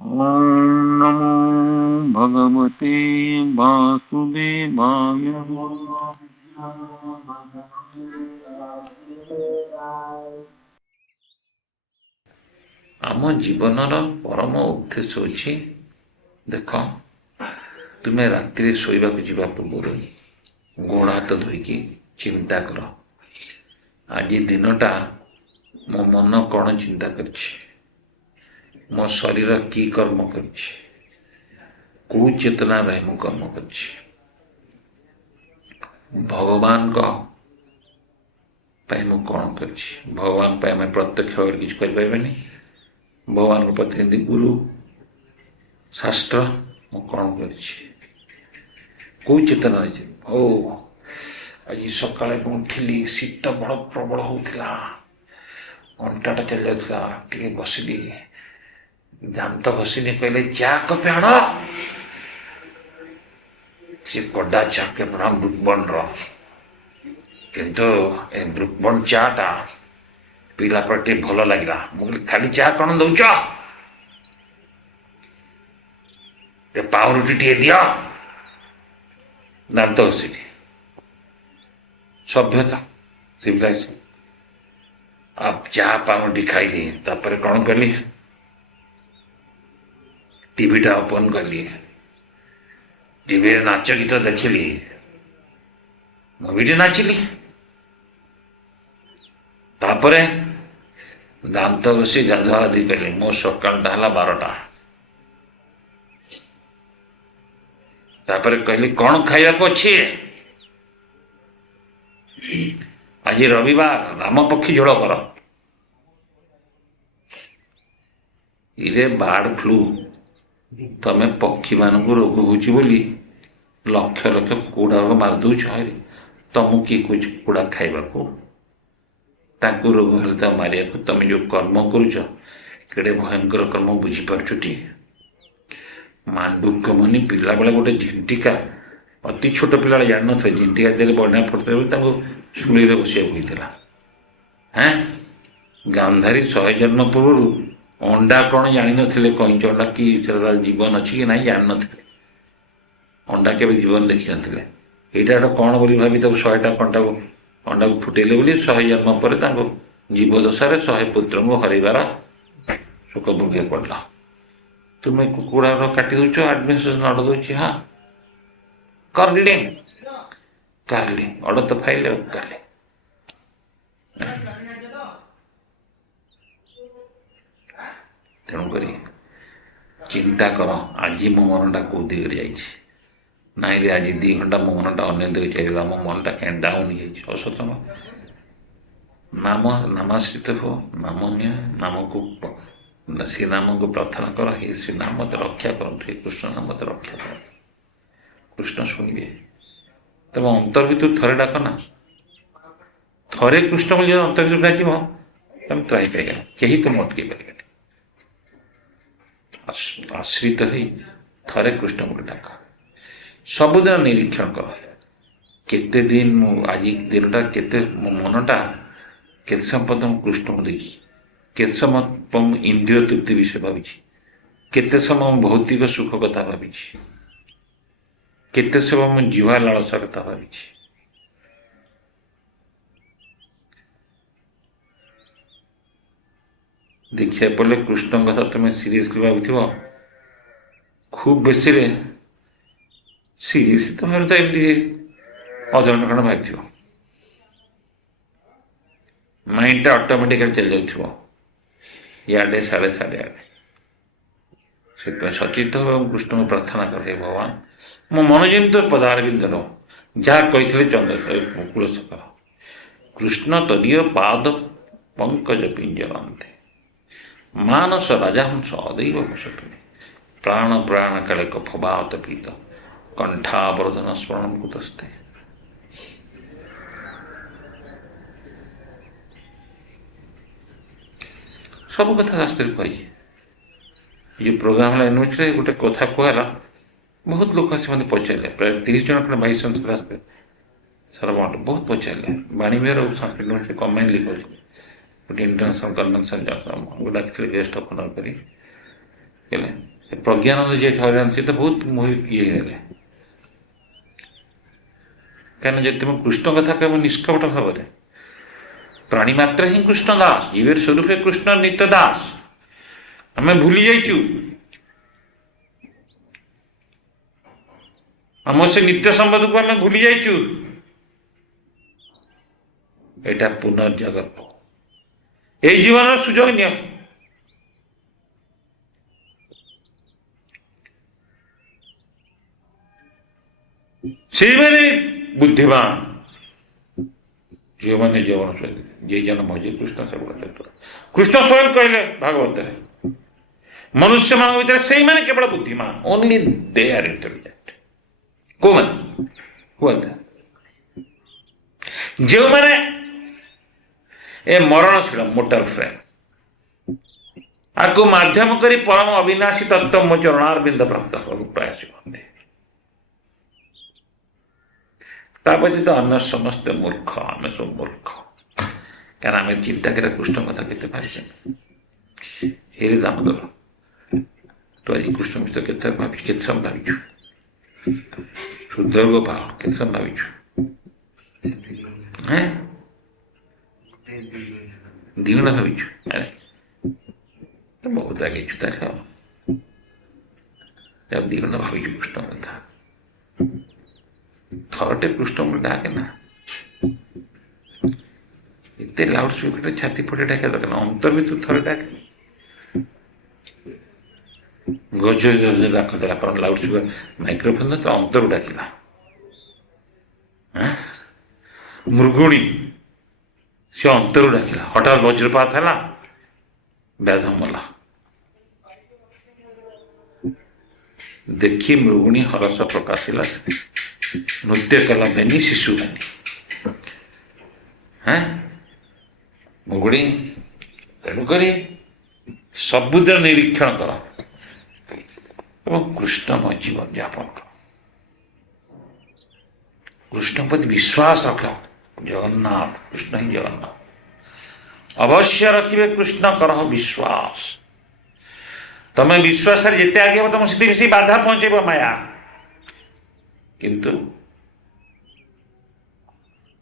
ॐ नमो भगवते वासुदेवाय। ଆମ ଜୀବନର ପରମ ଉଦ୍ଦେଶ୍ୟ ହେଉଛି, ଦେଖ, ତୁମେ ରାତିରେ ଶୋଇବାକୁ ଯିବା ପୂର୍ବରୁ ଗୋଡ଼ ହାତ ଧୋଇକି ଚିନ୍ତା କର, ଆଜି ଦିନଟା ମୋ ମନ କ'ଣ ଚିନ୍ତା କରିଛି, ମୋ ଶରୀର କି କର୍ମ କରିଛି, କେଉଁ ଚେତନାରେ ମୁଁ କର୍ମ କରିଛି। ଭଗବାନଙ୍କ ପାଇଁ ମୁଁ କ'ଣ କରିଛି। ଭଗବାନ ପାଇଁ ଆମେ ପ୍ରତ୍ୟକ୍ଷ ଭାବରେ କିଛି କରିପାରିବାନି। ଭଗବାନଙ୍କ ପ୍ରତିନିଧି ଗୁରୁ ଶାସ୍ତ୍ର ମୁଁ କ'ଣ କରିଛି, କେଉଁ ଚେତନା ଅଛି। ଆଜି ସକାଳେ ମୁଁ ଉଠିଲି, ଶୀତ ବଡ଼ ପ୍ରବଳ ହେଉଥିଲା, ଅଣ୍ଟାଟା ଚାଲି ଯାଉଥିଲା, ଟିକେ ବସିଲି, ଦାନ୍ତ ଘଷିନି, କହିଲେ ଚା କପେ ଆଣ। ସେ କଡ଼ା ଚା କେବଳ ବ୍ରୁକ୍ବଣ୍ଡର, କିନ୍ତୁ ଏ ବ୍ରୁକ୍ବଣ୍ଡ ଚାଟା ପିଲା ପରେ ଟିକେ ଭଲ ଲାଗିଲା। ମୁଁ କହିଲି ଖାଲି ଚା କ'ଣ ଦଉଛ, ପାଉରୁଟି ଟିକେ ଦିଅ। ଦାନ୍ତ ଘଷିଲି, ସଭ୍ୟତା, ସିଭିଲାଇଜେସନ। ଆଉ ଚା ପାଉରୁଟି ଖାଇଲି, ତାପରେ କ'ଣ କଲି, ଟିଭିଟା ଓପନ୍ କଲି, ଟିଭିରେ ନାଚ ଗୀତ ଦେଖିଲି, ମୁଁ ବି ଟିକେ ନାଚିଲି। ତାପରେ ଦାନ୍ତ ଘଷି ଗାଧୁଆ ଗାଧି କଲି। ମୋ ସକାଳଟା ହେଲା 12ଟା। ତାପରେ କହିଲି କ'ଣ ଖାଇବାକୁ ଅଛି। ଆଜି ରବିବାର, ରାମ ପକ୍ଷୀ ଝୋଳ କର। ଇରେ ବାର୍ଡ ଫ୍ଲୁ, ତମେ ପକ୍ଷୀମାନଙ୍କୁ ରୋଗ ହେଉଛି ବୋଲି ଲକ୍ଷ ଲକ୍ଷ କୁକୁଡ଼ା ରୋଗ ମାରିଦେଉଛ। ତମକୁ କିଏ କହୁଛି କୁକୁଡ଼ା ଖାଇବାକୁ, ତାଙ୍କୁ ରୋଗ ହେଲେ ତା ମାରିବାକୁ। ତମେ ଯେଉଁ କର୍ମ କରୁଛ, କେଡ଼େ ଭୟଙ୍କର କର୍ମ ବୁଝିପାରୁଛଟି। ମାଣ୍ଡୁକ୍ୟମଣି ପିଲାବେଳେ ଗୋଟେ ଝିଣ୍ଟିକା, ଅତି ଛୋଟ ପିଲାବେଳେ ଜାଣିନଥିଲେ, ଝିଣ୍ଟିକା ଦେଲେ ବଢିଆ ପଡ଼ିଥିଲେ ବୋଲି ତାଙ୍କୁ ଶୁଳିରେ ବସିବାକୁ ହେଇଥିଲା। ଗାନ୍ଧାରୀ 100 ଜନ୍ମ ପୂର୍ବରୁ ଅଣ୍ଡା କ'ଣ ଜାଣିନଥିଲେ, କଇଁଚ ଅଣ୍ଡା କି ସେଟା ଜୀବନ ଅଛି କି ନାହିଁ ଜାଣିନଥିଲେ। ଅଣ୍ଡା କେବେ ଜୀବନ ଦେଖିନଥିଲେ। ଏଇଟା ଗୋଟେ କ'ଣ ବୋଲି ଭାବି ତାକୁ 100ଟା ଅଣ୍ଡାକୁ ଫୁଟେଇଲେ ବୋଲି 100 ଜନ୍ମ ପରେ ତାଙ୍କୁ ଜୀବଦଶାରେ 100 ପୁତ୍ରଙ୍କୁ ହରାଇବାର ଶୋକ ଭୋଗିବାକୁ ପଡ଼ିଲା। ତୁମେ କୁକୁଡ଼ାର କାଟି ଦେଉଛ, ଆଡମିନିଷ୍ଟ୍ରେସନ ଅର୍ଡର ଦେଉଛି, ହଁ କରିଲି, ଅର୍ଡର ତ ଫାଇଲ କାଲି। ତେଣୁକରି ଚିନ୍ତା କର, ଆଜି ମୋ ମନଟା କେଉଁ ଦିଗରେ ଯାଇଛି। ନାଇଁରେ ଆଜି 2 ଘଣ୍ଟା ମୋ ମନଟା ଅନ୍ୟ ଦିଗରେ ଚାଲିଲା, ମୋ ମନଟା କାହିଁ ଡାଉନ୍ ହେଇଯାଇଛି। ଅସତମ ନାମାଶ୍ରିତ ହୁଅ, ନାମ ନିଅ, ନାମକୁ ଶ୍ରୀ ନାମକୁ ପ୍ରାର୍ଥନା କର, ହେ ଶ୍ରୀ ନାମ ମତେ ରକ୍ଷା କରନ୍ତୁ, ହେ କୃଷ୍ଣ ନାମ ମତେ ରକ୍ଷା କରନ୍ତୁ। କୃଷ୍ଣ ଶୁଣିବେ। ତମ ଅନ୍ତର ଭିତରୁ ଥରେ ଡାକ ନା, ଥରେ କୃଷ୍ଣଙ୍କୁ ଯଦି ଅନ୍ତର ଭିତରୁ ଡାକିବ, ତମେ ତ୍ରାହି ପାଇଗଲ, କେହି ତମେ ଅଟକେଇ ପାରିବେନି। ଆଶ୍ରିତ ହେଇ ଥରେ କୃଷ୍ଣଙ୍କୁ ଡାକ। ସବୁଦିନ ନିରୀକ୍ଷଣ କର, କେତେ ଦିନ ମୁଁ ଆଜି ଦିନଟା, କେତେ ମୋ ମନଟା କେତେ ସମୟ ମୁଁ କୃଷ୍ଣଙ୍କୁ ଦେଖି, କେତେ ସମୟ ମୁଁ ଇନ୍ଦ୍ରିୟ ତୃପ୍ତି ବିଷୟ ଭାବିଛି, କେତେ ସମୟ ମୁଁ ଭୌତିକ ସୁଖ କଥା ଭାବିଛି, କେତେ ସମୟ ମୁଁ ଜିହ୍ୱା ଲାଳସା କଥା ଭାବିଛି। ଦେଖିବାକୁ ପଡ଼ିଲେ କୃଷ୍ଣଙ୍କ କଥା ତୁମେ ସିରିୟସଲି ଭାବିଥିବ, ଖୁବ୍ ବେଶୀରେ ସିରିୟସ୍ ତମେ ତ ଏମିତି ଅଧଘଣ୍ଟା ଖଣ୍ଡେ ଭାବିଥିବ, ମାଇଣ୍ଡଟା ଅଟୋମେଟିକାଲି ଚାଲି ଯାଉଥିବ ଇଆଡ଼େ ସାଡ଼େ ସାଡ଼େ ଆଡ଼େ। ସେଥିପାଇଁ ସଚେତ ହେବ ଏବଂ କୃଷ୍ଣଙ୍କୁ ପ୍ରାର୍ଥନା କର, ହେ ଭଗବାନ, ମୋ ମନ ଯେମିତି ପଦାର ବିନ୍ଦନ, ଯାହା କହିଥିଲେ ଚନ୍ଦ୍ର କୂଳ ସକାଳ, କୃଷ୍ଣ ତଦୀୟ ପାଦ ପଙ୍କଜ ପିଞ୍ଜରାନ୍ତେ, ମାନସ ରାଜହଂସ ଅଦୈବ ବସତୁମେ, ପ୍ରାଣ ପ୍ରାଣ କାଳେ କଫବାତ ପୀତ, କଣ୍ଠାବର୍ଦ୍ଧନ ସ୍ମରଣ କୁତସ୍ତେ। ସବୁ କଥା ଶାସ୍ତ୍ରରେ କହିଛି। ଏ ଯେଉଁ ପ୍ରୋଗ୍ରାମ ହେଲା ୟୁନିଭର୍ସିଟିରେ ଗୋଟେ କଥା କୁହାହେଲା, ବହୁତ ଲୋକ ଆସି ମୋତେ ପଚାରିଲେ, ପ୍ରାୟ 30 ଜଣ ଖଣ୍ଡେ ଭାଇ ସଂସ୍କୃତ ଆସିଲେ, ସାରା ବହୁତ ପଚାରିଲେ। ବାଣୀବିହାର ଆଉ ସଂସ୍କୃତ ୟୁନିଭର୍ସିଟି କମ୍ବାଇନ୍ଡଲି କରୁଥିଲେ, ଗୋଟେ ଇଣ୍ଟରନ୍ୟାସନାଲ କନଭେନସନ୍ ଡାକିଥିଲେ, ଗେଷ୍ଟ ଅଫ୍ ଅନର କରି। प्रज्ञानंद जी हरियाण सी तो बहुत ये कहीं जब तुम कृष्ण कथा कह निष्कपट भाव प्राणी मात्र ही कृष्ण दास जीवर स्वरूप कृष्ण नित्य दास आम भूली जाइचु आम से नित्य संबंध को आम भूली जाइचु एटा पुनर्जगत ए जीवन सुजोग नियो से बुद्धिमान जो मैंने जीवन जे जन भजे कृष्ण सब कृष्ण स्वयं कहले भागवत मनुष्य मान भर से मैंने केवल बुद्धिमान ओनली दे आर इंटेलिजेंट को मैंने जो मैंने ए मरणशील मोटल फ्रेम आपको माध्यम करी परम अविनाशी तत्व मो चरणारविंद प्राप्त प्रयास करते व्यतीत अन्य समस्त मूर्ख आम सब मूर्ख कारण आम चिंता कर कृष्ण कथा के भावी हे दामोदर तो आज कृष्ण विषय के समय भावी शुद्ध गोपाल के समय भावी दिगुण भावी बहुत आगे जब दिगुण भावी कृष्ण कथा थरटे कृष्ण डाके ना इतने लाउड स्पीकर छाती फटे डाक दरकार अंतर भी तू थरे डाके गज डाकदेला कारण लाउड स्पीकर माइक्रोफोन तो अंतर डाकिला मृगुणी से अंतर डाकिला हठात वज्रपात है व्याध मला देखी मृगुणी हरस प्रकाशिला नृत्य कला बेनी शिशु रानी मृगुणी तेणुक सबुद निरीक्षण कर कृष्णमय जीवन यापन कर कृष्ण प्रति विश्वास रख जगन्नाथ कृष्ण ही जगन्नाथ अवश्य रखिए कृष्ण कर विश्वास तमें विश्वास जिते आगे हो तुम सीधी बाधा पहुंचेब माया किंतु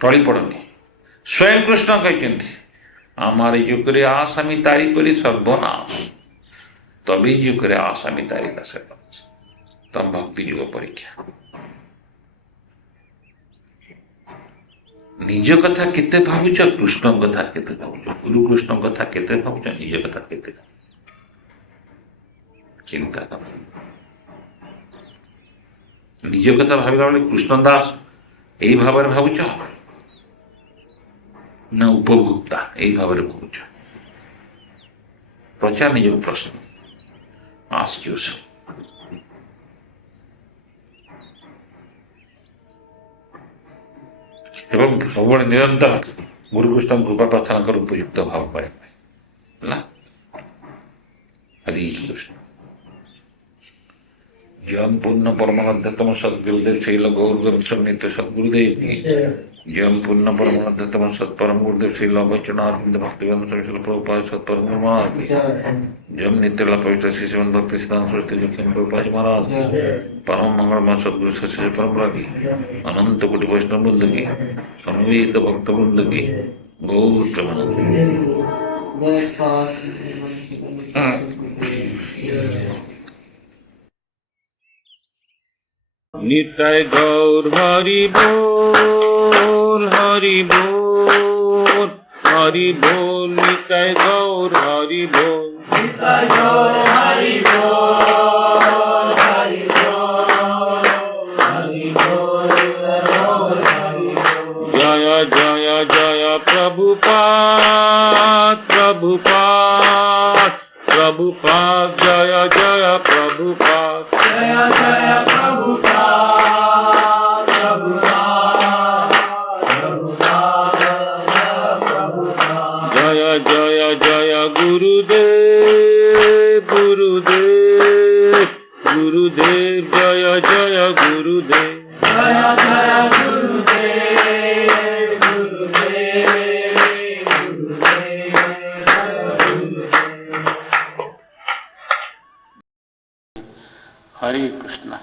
टली पड़नी स्वयं कृष्ण कहते आमार युगे आसामी तारी करी सर्वनाश तभी युगे आसामी तारी का तम भक्ति युग परीक्षा निज कथा केते भावुच कृष्ण कथा केते भावुच गुरु कृष्ण कथा केते भावुच निज कथा केते चिंता कर निज कथा भाविला बेले कृष्णदास यही भाव भावुच ना उपभोक्ता यही भाव भावुच प्रचार निज प्रश्न आस्क योरसेल्फ एवं सब निरंतर गुरुकृष्ण कृपा प्रार्थना कर उपयुक्त भाव पाए हरि कृष्ण जयम पूर्ण परमानंदतम सदगुरुदेव श्रील गौरदेव नित्य सदगुरुदेव जयम पूर्ण परमानंदतम सत्परम गुरुदेव श्रील वैष्णवारविंद भक्तिवेदांत श्रील प्रभुपाद सत्परम महाराज जयम नित्य पवित्र श्री श्रीमन भक्ति सिद्धांत सरस्वती जोखिम प्रभुपाद महाराज परम मंगलमय सदगुरु सच्चे परंपरा की अनंत कोटि वैष्णव वृंद की समवेत भक्त वृंद की गौर निताय गौर हरि बोल निताय गौर हरि बोल निताय गौर हरि बोल हरि बोल जय जय जय प्रभुपाद जय जय प्रभुपाद जय जय गुरुदेव जय जय गुरुदेव हरे कृष्ण।